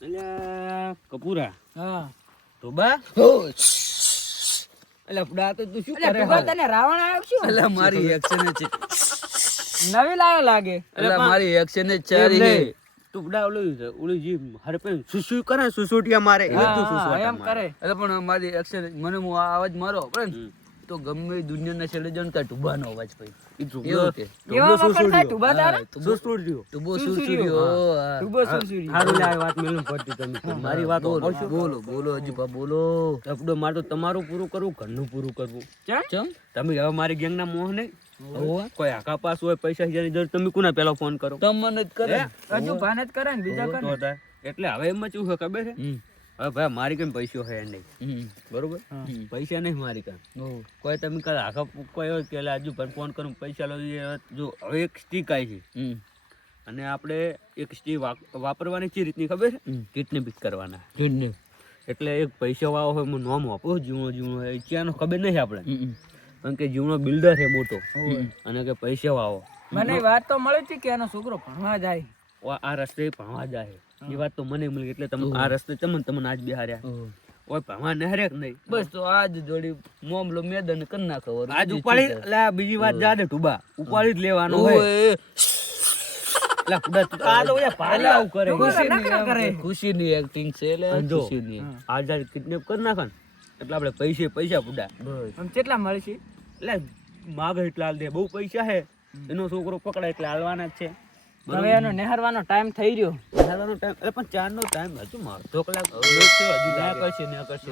અલ્યા કપૂરા હા ટોબા અલ્યા ફુડા તો તું શું અલ્યા કરે ટુબા તને રાવણ આવ્યો શું અલા મારી એક્શન છે નવી લાયો લાગે અલા મારી એક્શન જ ચારી હે ટુબડા ઓલું જી હરપે સુસુ કરે સુસુટિયા મારે એ હા, તું હા, સુસુટિયા એમ મારે. કરે અલા પણ મારી એક્શન મને હું આ અવાજ મારો બરાબર તો ગમે એ દુનિયાના છેડે જાઉં ત્યાં ટુબાનો અવાજ ભાઈ ઈ ટુબડો એવું કે એવા વખત થાય ટુબા તારે સુસુટિયો ટુબો સુરસુર્યો. સુરસુર્યો ટુબો સુરસુરી હારું લે આ વાત મેલું પડતી તમે મારી વાત બોલો બોલો બોલો હજી બા બોલો ટપડો મારે તો તમારું પૂરું કરવું ઘરનું પૂરું કરવું ચમ ચમ તમે હવે મારી ગેંગના મોહ નહીં હોવા કોઈ આખા પાસ હોય પૈસા હજારની જરૂર તમે કોના પેલા ફોન કરો તમને જ કરે હજુ ભાન જ કરે ને બીજા તો કરે તાર. એટલે હવે એમ શું છે ખબર છે હવે ભાઈ મારી કઈ પૈસો હે નહીં બરોબર પૈસા નહીં મારી કાન કોઈ તમે કાલે આખા કોઈ હોય કે હજુ પણ ફોન કરું પૈસા લો જો હવે એક સ્ટીક આવી છે અને આપણે એક સ્ટીક વાપરવાની છે રીતની ખબર છે કિડનેપિંગ કરવાના એટલે એક પૈસા વાળો હોય હું નામ આપું જીવણો હોય ક્યાંનો ખબર નહીં આપણે કારણ કે જીવણો બિલ્ડર છે મોટો અને કે પૈસા વાળો મને વાત તો મળી હતી કે એનો છોકરો ભણવા જાય આ રસ્તે ભણવા જાય એ વાત તો મને મળી એટલે તમે આ રસ્તે તમને આજ બિહાર્યા ઓય ભણવા ન હરેક નહીં બસ તો આજ જોડી મામલો મેદાન કરી નાખો આજ ઉપાડી એટલે આ બીજી વાત જા દે ટુબા ઉપાડી જ લેવાનો હોય ઓય એટલે ટુબા તું આ તો ઓયા પાડી આવું કરે ખુશીની એક્ટિંગ છે એટલે અને જો ખુશીની આ જ્યારે કિડનેપ કરી નાખે ને એટલે આપણે પૈસા પુડા બસ આમ કેટલા મળે છે એટલે માગે એટલા હાલ દે બહુ પૈસા હે એનો છોકરો પકડાય એટલે હાલવાના જ છે હવે એનો નેહરવાનો ટાઈમ થઈ રહ્યો નિહાળવાનો ટાઈમ એટલે પણ ચારનો ટાઈમ હજુ અડધો કલાક લેટ છે હજુ ના લાગે. કરશે ના કરશે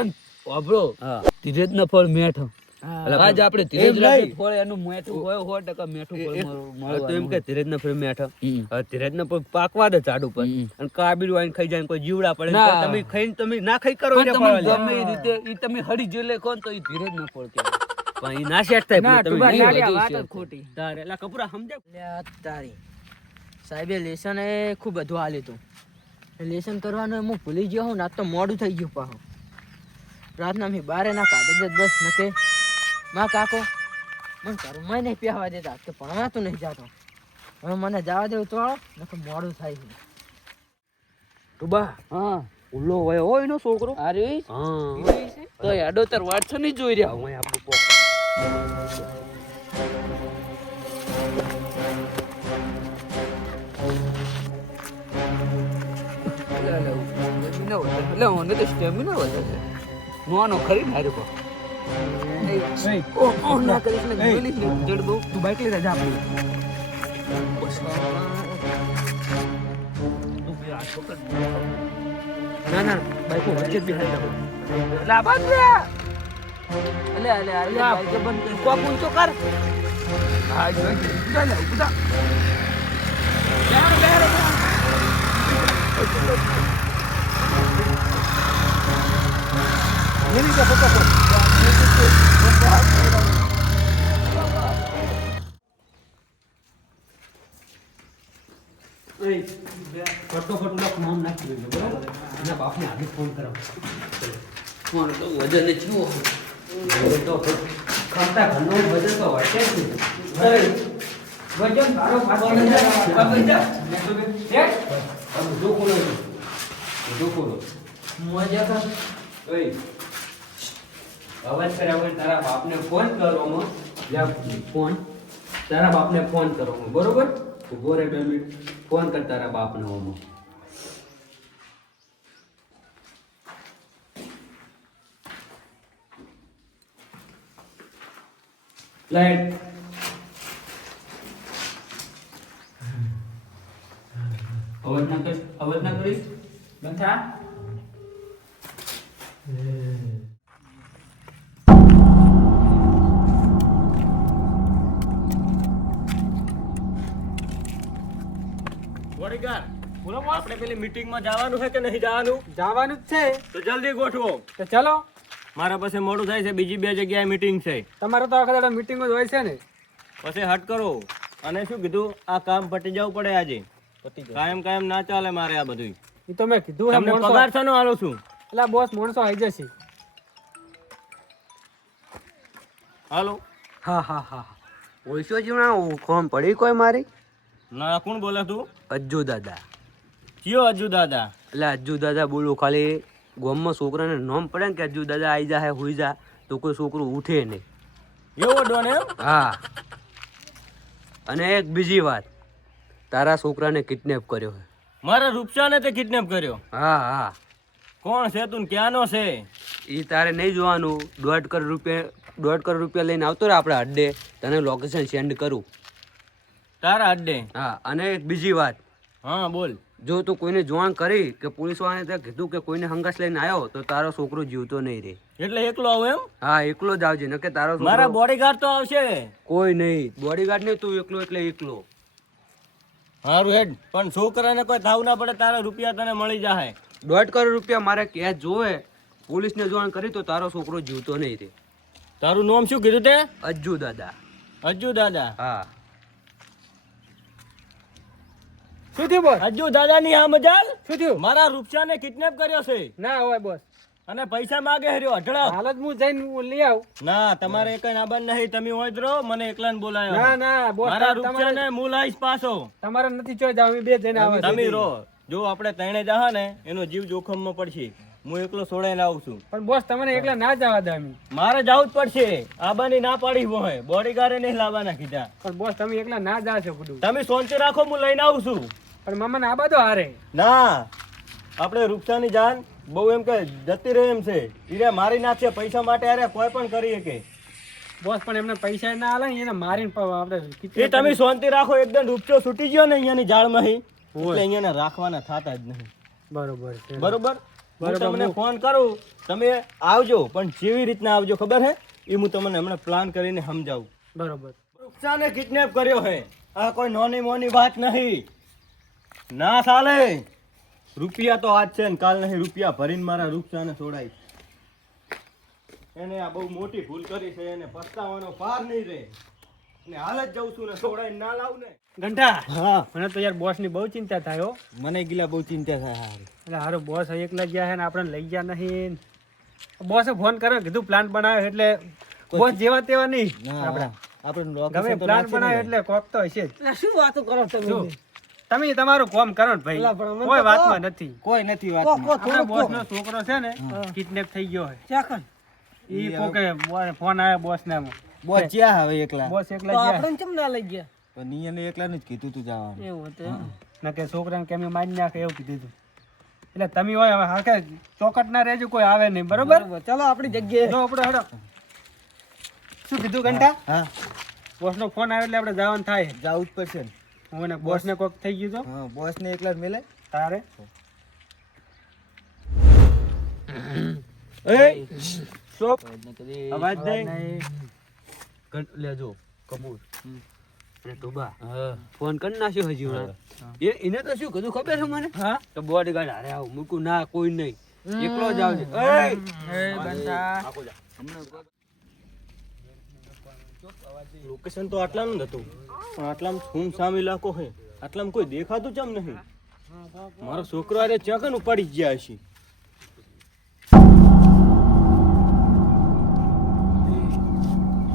અન વાપરો હા ધીરજ ન ફળ મેઠો હા. આજ આપણે એમ ધીરજ રાખી નહીં. ફળ એનું મેઠું હોય 100% મેઠું ફળ હવે તો એમ કે ધીરજના ફળ મેઠા હમ. હવે ધીરજના ફળ પાકવા દે ઝાડ ઉપર અને કાબીલું આવીને ખાઈ જાય ને કોઈ જીવડા પડે ને ના. તમે ખાઈને તમે ના ખાઈ કરો પણ એને તમે પાડવા લે. ગમે એ રીતે ઈ તમે હળી જેલે કહો ને તો ઈ ધીરજ ન ફળ કહેવાય પણ ઈ ના સેટ થાય ના પણ તમે ટુબા નહીં તારી આ હજી વાત જ છે. ખોટી તારે એટલે કપૂરા સમજાવ તારી સાહેબે લેસન એ ખૂબ બધું આલ્યું હતું લેસન કરવાનું હું ભૂલી ગયો હું ના તો મોડું થઈ ગયું પાછું રાતના મેં બારે ના કાઢે જ બસ નકે માં કાકો મને ઘરમાં નહીં પહેવા દેતા કે ભણવા તો નહીં જાતો હવે મને જવા દેવું તો નકે મોડું થાય છે ટુબા હા ઉલ્લો હોય હોય એનો છોકરો અરે હા તો યાડો તાર વાટસો નહીં જોઈ રહ્યા હવે આપણું પોક એટલે મને તો સ્ટેમિના વધારે નોનો ખરી ને હારે પા ઓ ના કરીશ ને ગોલીશ ને જડ દઉં તું બાઈક લઈ જા આપણે ના ના બાઈકો વચ્ચે જ બેહાડી રાખો લાબાદ રે અલે અલે અલે બાઈક બંધ કર કોક ઊંચો કર હા જોઈ ચાલ ઉડા ફટોફટ ઓલા ફોન નાખી દેજો બરાબર એના બાપને આજે ફોન કરાવો ફોન તો વજન જ જુઓ તો ખાતા ઘરનો વજન તો વાટે જ નહીં. વજન તારો પાછો હવે જો ખોલો છો. જો ખોલો. મજા કર ઓય. અવાજ કર્યા વગર તારા બાપને ફોન કરવામાં લ્યા ફોન તારા બાપને ફોન કરવામાં બરોબર ઉભો રે 2 મિનિટ ફોન કર તારા બાપને ઓમો લાઈટ અવાજ ના કરીશ બંધા આપણે પેલી મીટિંગમાં જવાનું છે કે નહીં જવાનું જવાનું જ છે તો જલ્દી ગોઠવો તો ચલો મારા પાસે મોડું થાય છે બીજી 2 જગ્યાએ મીટિંગ છે તમારે તો આખા દાડા મીટિંગ જ હોય છે ને પછી હટ કરો અને શું કીધું આ કામ પટી જવું પડે આજે કાયમ ના ચાલે મારે આ બધું એ તો મેં કીધું હે તમને માણસો પગાર શાનો આલો છું એટલે બોસ માણસો આવી જશે હાલો હા હા હા ઓઈસો જીવણા કોમ પડી કોઈ મારી ના કોણ બોલે તું અજ્જુ દાદા કયો અજુ દાદા? એટલે અજ્જુ દાદા બોલો, ખાલી ગામમાં છોકરાને નામ પડે ને કે અજ્જુ દાદા આવી જાય હુઈ જા તો કોઈ છોકરું ઉઠે નહીં. એવો ડોન એમ? હા. અને એક બીજી વાત, તારા છોકરાને કિડનેપ કર્યો છે. મારા રૂપસાને તે કિડનેપ કર્યો? હા હા. કોણ છે તું, ક્યાંનો છે? એ તારે નહીં જોવાનું. 1.5 કરોડ રૂપિયા લઈને આવતો રહે આપણે અડ્ડે, તને લોકેશન સેન્ડ કરું. તારા અડ્ડે? હા. અને એક બીજી વાત, હા બોલ. જો તું કોઈને જોણ કરી કે પોલીસ વાળાને ત્યાં કીધું કે કોઈને હંગાસ લઈને આવ્યો તો તારો છોકરો જીવતો નહીં રહે. એટલે એકલો આવું એમ? હા, એકલો જ આવજે, નકે તારો મારા છોકરો બોડીગાર્ડ તો આવશે. કોઈ નહીં. બોડીગાર્ડ નહીં, તું એકલો એટલે એકલો. હારું હેડ, પણ છોકરાને કોઈ થાવ ના પડે, તારા રૂપિયા તને મળી જાય. 1.5 કરોડ રૂપિયા મારે કેશ જોવે, પોલીસને જોણ કરી તો તારો છોકરો જીવતો નહીં રહે. તારું નામ શું કીધું તે? અજ્જુ દાદા. અજ્જુ દાદા? હા. શું થયું બોસ? અજ્જુ દાદા ની આ મજાલ? શું થયું? મારા રૂપસાને કિડનેપ કર્યો છે ના હોય બોસ, અને પૈસા માગે હર્યો અઢળક. હાલ જ હું જઈને લઈ આવું. ના, તમારે કઈ આબાન નહીં, તમે હોય જ રહો, મને એકલાને બોલાયો. ના ના બોસ, મારા તમારે રૂપસાને હું લાવીશ પાછો. તમારે નથી ચોઈ જાવ, અમે બે જઈને આવે. તમે રહો, જો આપણે ત્રણે જાહા ને એનો જીવ જોખમમાં પડશે. હું એકલો છોડાઈને આવું છું. પણ બોસ તમને એકલા ના જવા દે અમે. મારે જવું જ પડશે. આબાની ના પાડી હોય, બોડીગાર્ડે નહીં લાવવાના કીધા. પણ બોસ તમે એકલા ના જાશો બધું. તમે શાંતિ રાખો, હું લઈને આવું છું. પણ મામાને આ બધો હારે. ના, આપણે રૂપસાની જાન બહુ એમ કે જતી રહે એમ છે. ઈરે મારી નાખશે પૈસા માટે. અરે કોઈ પણ કરી શકે. બોસ પણ એમને પૈસા ના આલે ને એને મારીને આપણે એ તમે શાંતિ રાખો. એકદમ રૂપચો છૂટી ગયો ને અહીંયાની જાળમાં, એટલે અહીંયાને રાખવાના થતા જ નહીં. બરોબર છે. બરોબર? હું તમને ફોન કરું, તમે આવજો, પણ કેવી રીતના આવજો ખબર હે? એ હું તમને હમણાં પ્લાન કરીને સમજાવું. બરોબર. રૂપસાને કિડનેપ કર્યો હે. આ કોઈ નાની મોની વાત નહીં. ના ચાલે. રૂપિયા તો આજ છે ને કાલ નહીં. રૂપિયા ભરીને મારા રૂપસાને છોડાય. એને આ બહુ મોટી ભૂલ કરી છે, એને પસ્તાવાનો પાર નહીં રહે. અને હાલ જ જઉં છું ને, છોડાઈને ના લાવું ને. ઘંટા, હા, મને તો યાર બોસ ની બહુ ચિંતા થાય હો. મને ગીલા બહુ ચિંતા થાય. એટલે હારો બોસ એકલા ગયા છે ને આપણે લઈ ગયા નહીં. બોસે ફોન કર્યો, કીધું પ્લાન બનાવ્યો એટલે બોસ જેવા તેવા નહીં. આપણે ગમે પ્લાન બનાવ્યો એટલે કોક તો હશે જ. શું વાતો કરો જો, તમે તમારું કામ કરો ને ભાઈ, કોઈ વાતમાં નથી. કોઈ નથી વાત. આપણા બોસ નો છોકરો છે ને કિડનેપ થઈ ગયો છે. ઈ કોકે ફોન આવ્યો બોસ ને. બોસ જ્યાં હવે એકલા. બોસ એકલા ગયા. કેમ ના લઈ ગયા? પણ નિયને એકલાને જ કીધું તું જવાનું. એવું હતું. ના કે છોકરાને કેમ મારી નાખે એવું કીધું હતું. એટલે તમે હોય હવે હાકે ચોકટ ના રહેજો, કોઈ આવે નહીં. બરોબર? ચાલો આપણી જગ્યાએ. જો આપણે હડો. શું કીધું ઘંટા? હા, બોસ નો ફોન આવ્યો એટલે આપણે જવાનું થાય. જવું જ પડશે ને. હવે બોસ ને કોક થઈ ગયું તો હા, બોસ ને એકલા જ મેલે. તારે એ સ્ટોપ. અવાજ નહીં. લેજો કબૂલ અને ટોબા ફોન કરી નાખ્યો હજી હમણાં. એને તો શું કીધું ખબર છે મને? હા, તો બોડીગાર્ડ હારે આવું મૂકું ના, કોઈ નહીં, એકલો જ આવજે. લોકેશન તો આટલાનું જ હતું, પણ આટલામાં સુમસામ ઇલાકો છે. આટલામાં કોઈ દેખાતું ચમ નહીં. મારો છોકરો અરે ચકન ઉપાડી જ ગયા હશે.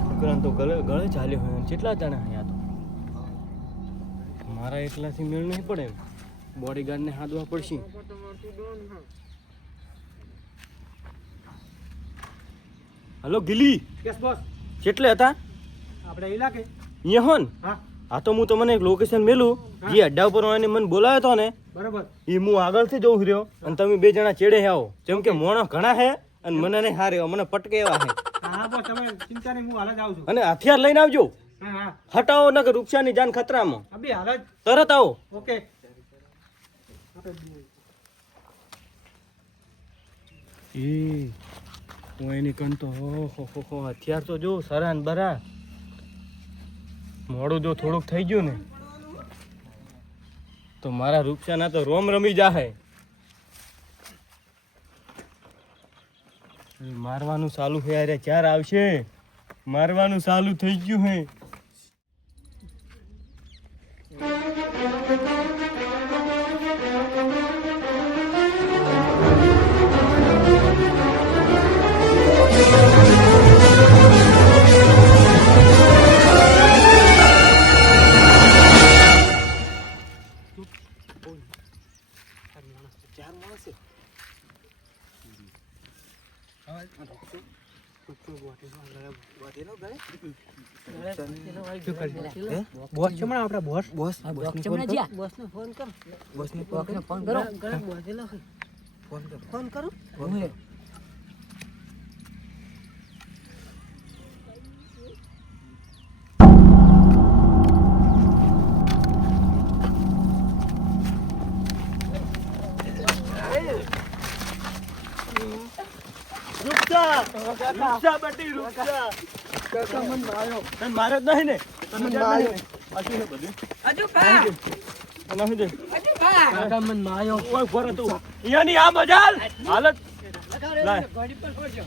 છોકરાને તો ગળે ચાલ્યો હોય. કેટલા જણા હે આ તો? મારા એકલાથી મેળ નહીં પડે. બોડીગાર્ડને હાથવા પડશે. હલો ગિલી, યસ બોસ. કેટલે હતા? આપણે ઇલાકે. અહીંયા હોન? હા, હા, તો હું તમને એક લોકેશન મેલું. જે અડ્ડા ઉપર એને મને બોલાવ્યો હતો ને, બરોબર. એ હું આગળથી જઉં રહ્યો. અને તમે બે જણા ચેડે આવો. જેમ કે મોણા ઘણા હે અને મને નહીં હારે, મને પટકે એવા હે. હા બોસ, તમે ચિંતા નહીં, હું હાલ જ આવું છું. અને હથિયાર લઈને આવજો. હા હા, હટાવો ન કે રૂપસાની જાન ખતરામાં. અભી હાલ જ. તરત આવો. ઓકે. એની કન તો હથિયાર તો જો સરાન બરા. મોડું જો થોડુંક થઈ ગયું ને તો મારા રૂપસાના તો રોમ રમી જાહે. મારવાનું ચાલુ છે. અરે ચાર આવશે. મારવાનું ચાલુ થઈ ગયું હે. બોસ છે આપણા બોસ બોસ ચમણા જ્યા બોસને ફોન કરો બોસને ફોન કરો ફોન કરો રૂપસા બટી રૂપસા કાકા મન માર્યો તને માર્યો જ નહીં ને તને માર્યો પાછું છે બધું અજુ બા અલા દે અજુ બા કાકા મન માર્યો ઓય ફોર તું અહીંયાની આ મજાલ હાલત લાય ગાડી પર છોડજો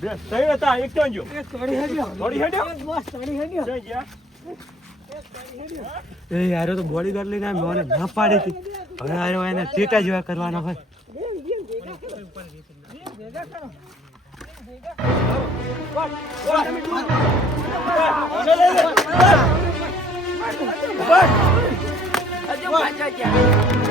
બે સહી હતા એક તો જો થોડી હેડ્યો થોડી હેડ્યો બોસ થોડી હેડ્યો જઈ ગયા એ યાર તો બોડીગાર્ડ લઈને આવ્યો મને ના પાડી હતી હવે આરો એને ટેટા જેવા કરવાના હોય અજુ પાછા જ્યા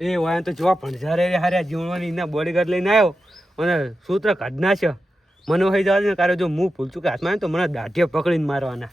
એ વાયન તો જોવા ભણજારે હારે જીવવાની એના બોડીગાર્ડ લઈને આવ્યો અને સૂત્ર કાઢ નાખ્યો મને હોય જવા દે ને કારણ જો હું ભૂલચું કે હાથમાં આવે ને તો મને દાઢીએ પકડીને મારવાના